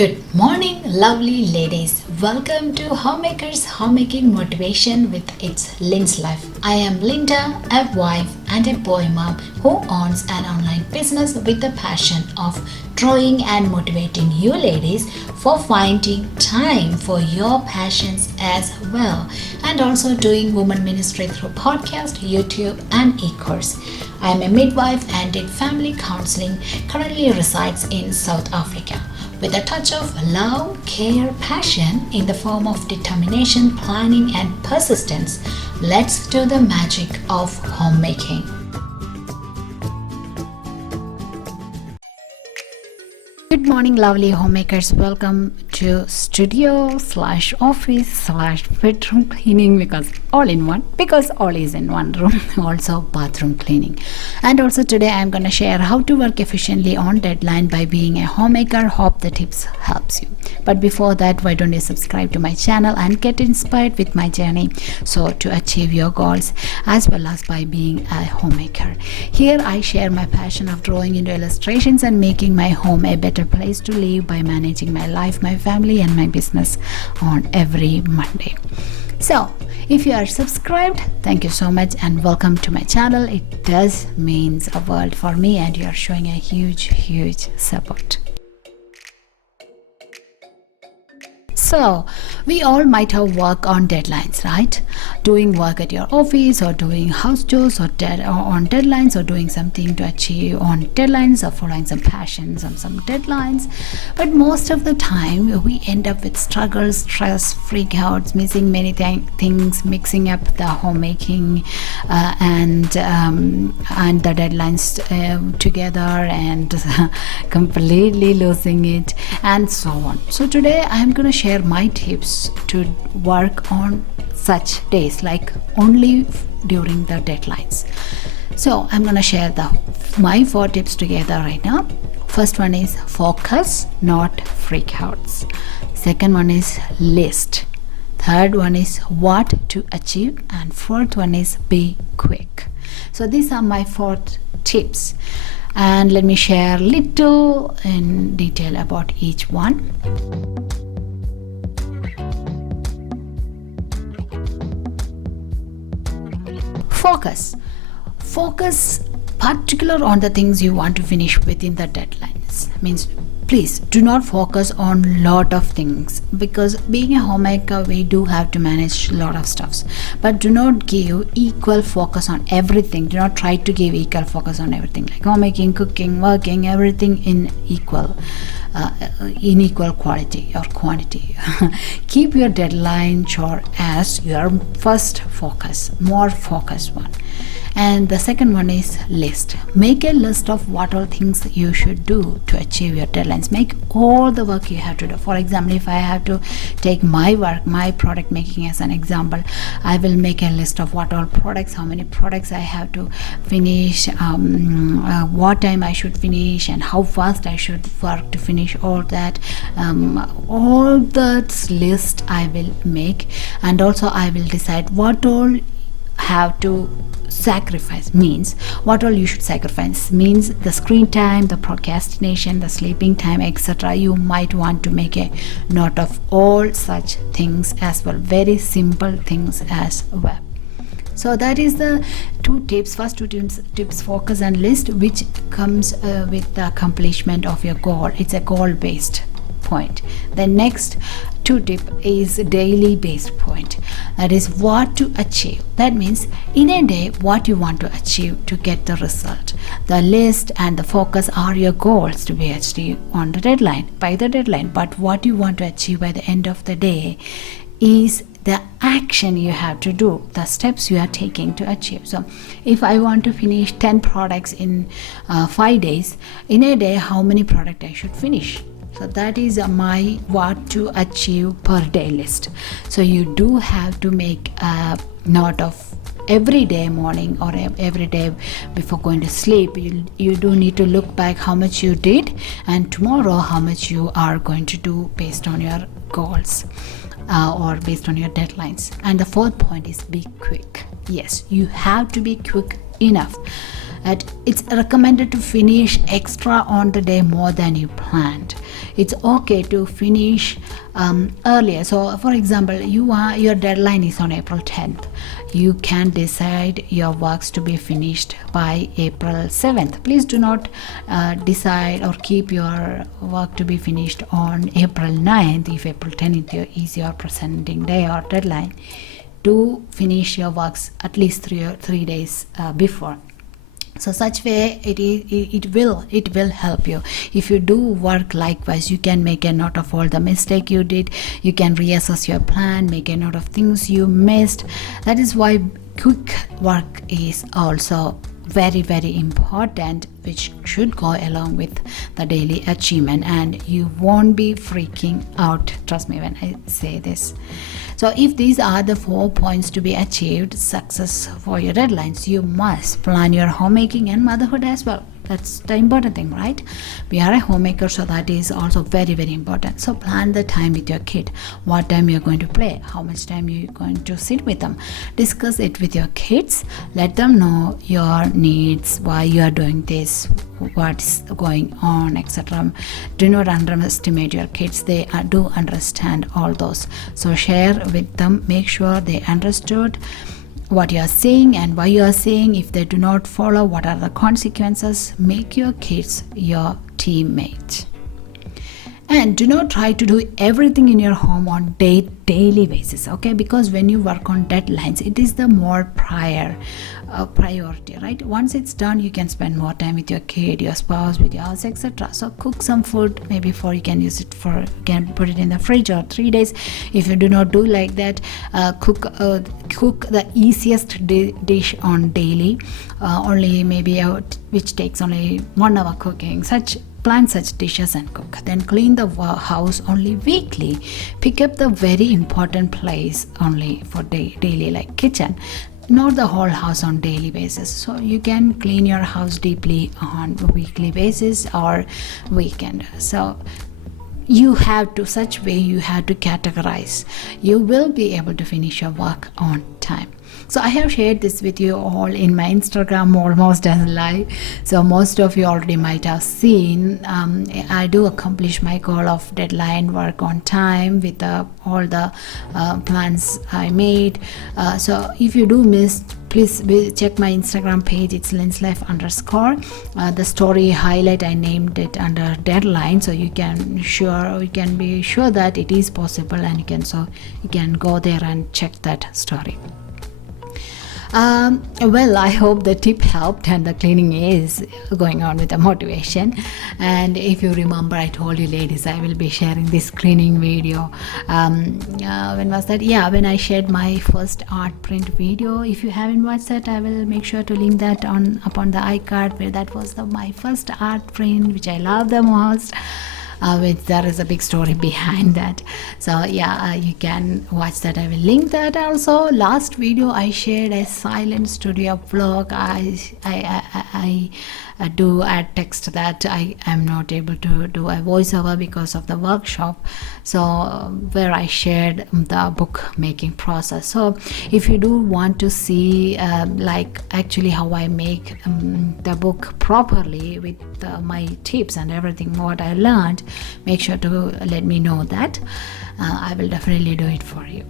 Good morning, lovely ladies. Welcome to Homemakers Homemaking Motivation with itslinslife. I am Linta, a wife and a boy mom who owns an online business with the passion of drawing and motivating you ladies for finding time for your passions as well, and also doing women ministry through podcast, YouTube, and e-course. I am a midwife and did family counseling, currently resides in South Africa. With a touch of love, care, passion in the form of determination, planning, and persistence, let's do the magic of homemaking. Good morning, lovely homemakers. Welcome to studio slash office slash bedroom cleaning because all in one, because all is in one room. Also bathroom cleaning. And also today I'm going to share how to work efficiently on deadline by being a homemaker. Hope the tips helps you. But before that, why don't you subscribe to my channel and get inspired with my journey so to achieve your goals as well as by being a homemaker. Here I share my passion of drawing into illustrations and making my home a better place to live by managing my life, my family, and my business on every Monday. So if you are subscribed, thank you so much and welcome to my channel. It does means a world for me and you are showing a huge support. So, we all might have work on deadlines, right? Doing work at your office or doing house chores or on deadlines or doing something to achieve on deadlines or following some passions on some deadlines. But most of the time, we end up with struggles, stress, freakouts, missing many things, mixing up the homemaking and the deadlines together and completely losing it and so on. So today, I am going to share my tips to work on such days, like only during the deadlines. So I'm going to share my 4 tips together right now. First one is focus, not freakouts. Second one is list. Third one is what to achieve, and fourth one is be quick. So these are my 4 tips, and let me share little in detail about each one. Focus particular on the things you want to finish within the deadlines. Means please do not focus on lot of things, because being a homemaker we do have to manage a lot of stuffs, but do not give equal focus on everything. Do not try to give equal focus on everything, like homemaking, cooking, working, everything in equal quality or quantity. Keep your deadline chore as your first focus, more focused one. And the second one is list. Make a list of what all things you should do to achieve your deadlines. Make all the work you have to do. For example, if I have to take my work, my product making as an example, I will make a list of what all products, how many products I have to finish, what time I should finish, and how fast I should work to finish all that. All that list I will make, and also I will decide what all have to sacrifice. Means what all you should sacrifice means the screen time, the procrastination, the sleeping time, etc. You might want to make a note of all such things as well, very simple things as well. So that is the 2 tips. First 2 tips, focus and list, which comes with the accomplishment of your goal. It's a goal based point. The next 2 tip is daily based point, that is what to achieve. That means in a day what you want to achieve to get the result. The list and the focus are your goals to be achieved on the deadline, by the deadline, but what you want to achieve by the end of the day is the action you have to do, the steps you are taking to achieve. So if I want to finish 10 products in 5 days, in a day how many products I should finish. So that is my what to achieve per day list. So you do have to make a note of every day morning or every day before going to sleep. You do need to look back how much you did, and tomorrow how much you are going to do based on your goals or based on your deadlines. And the 4th point is be quick. Yes, you have to be quick enough. It's recommended to finish extra on the day more than you planned. It's okay to finish earlier. So for example, your deadline is on April 10th. You can decide your works to be finished by April 7th. Please do not decide or keep your work to be finished on April 9th if April 10th is your presenting day or deadline. Do finish your works at least 3 days before. So such way it will help you. If you do work likewise, you can make a note of all the mistake you did. You can reassess your plan, make a note of things you missed. That is why quick work is also very, very important, which should go along with the daily achievement, and you won't be freaking out, trust me when I say this. So if these are the 4 points to be achieved success for your deadlines, you must plan your homemaking and motherhood as well. That's the important thing, right? We are a homemaker, so that is also very, very important. So plan the time with your kid, what time you're going to play, how much time you're going to sit with them. Discuss it with your kids. Let them know your needs, why you are doing this, what's going on, etc. Do not underestimate your kids. They do understand all those. So share with them. Make sure they understood what you are saying and why you are saying. If they do not follow, what are the consequences. Make your kids your teammates. And do not try to do everything in your home on daily basis, okay? Because when you work on deadlines, it is the more priority, right? Once it's done, you can spend more time with your kid, your spouse, with your house, etc. So cook some food, maybe you can use it for, you can put it in the fridge or 3 days. If you do not do like that, cook the easiest dish on daily, only maybe which takes only 1 hour cooking. Plan such dishes and cook. Then clean the house only weekly. Pick up the very important place only for daily, like kitchen, not the whole house on daily basis. So you can clean your house deeply on a weekly basis or weekend. So you have to categorize. You will be able to finish your work on time. So I have shared this with you all in my Instagram, almost as live. So most of you already might have seen. I do accomplish my goal of deadline work on time with all the plans I made. So if you do miss, please check my Instagram page. It's itslinslife_. The story highlight, I named it under deadline, so you can be sure that it is possible, and you can go there and check that story. Well, I hope the tip helped and the cleaning is going on with the motivation. And if you remember, I told you ladies, I will be sharing this cleaning video. When was that? Yeah, when I shared my first art print video. If you haven't watched that, I will make sure to link that upon the iCard, where that was my first art print, which I love the most. Which there is a big story behind that. So yeah, you can watch that. I will link that also. Last video I shared a silent studio vlog. I do add text that I am not able to do a voiceover because of the workshop, so where I shared the book making process. So if you do want to see like actually how I make the book properly with my tips and everything what I learned, make sure to let me know that. I will definitely do it for you.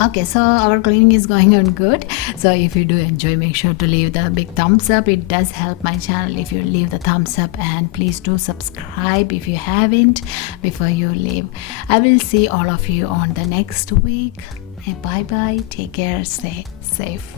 Okay, so our cleaning is going on good. So if you do enjoy, make sure to leave the big thumbs up. It does help my channel if you leave the thumbs up, and please do subscribe if you haven't before you leave. I will see all of you on the next week. Bye bye, take care, stay safe.